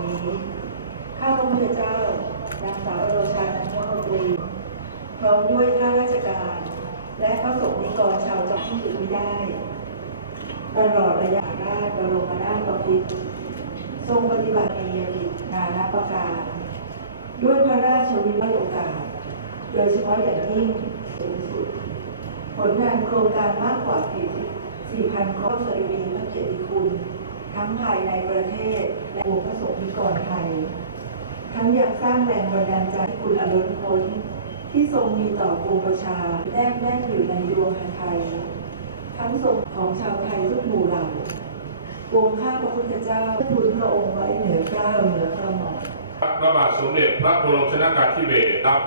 นี้ ข้าพระพุทธเจ้านางสาวอโรชานันทมนตรีพร้อมด้วยข้าราชการ และพระสงฆ์นิกรชาวจังหวัดที่ไม่ได้ตลอดระยะราชบรมนาถบพิตรทรงปฏิบัติในยกิจนานาประการ ด้วยพระราชวิวัฒโอกาส โดยเฉพาะอย่างยิ่งสูงสุด ผลงานโครงการมากกว่า 4,000ครอบสรีพระเกียรติคุณ ทั้งภายในประเทศ และวงพระสงฆ์นิกรไทย ทั้งยังสร้างแรงบันดาลใจให้คุณอรุณพ้นที่ทรงมีต่อปวงประชาแนบแน่นอยู่ในดวงไทย ทั้งทรงของชาวไทยทุกหมู่เหล่าปวงข้าพระพุทธเจ้าทูลพระองค์ไว้เหนือเกล้าเหนือกระหม่อมพระบาทสมเด็จพระบรมชนากาธิเบศรครับ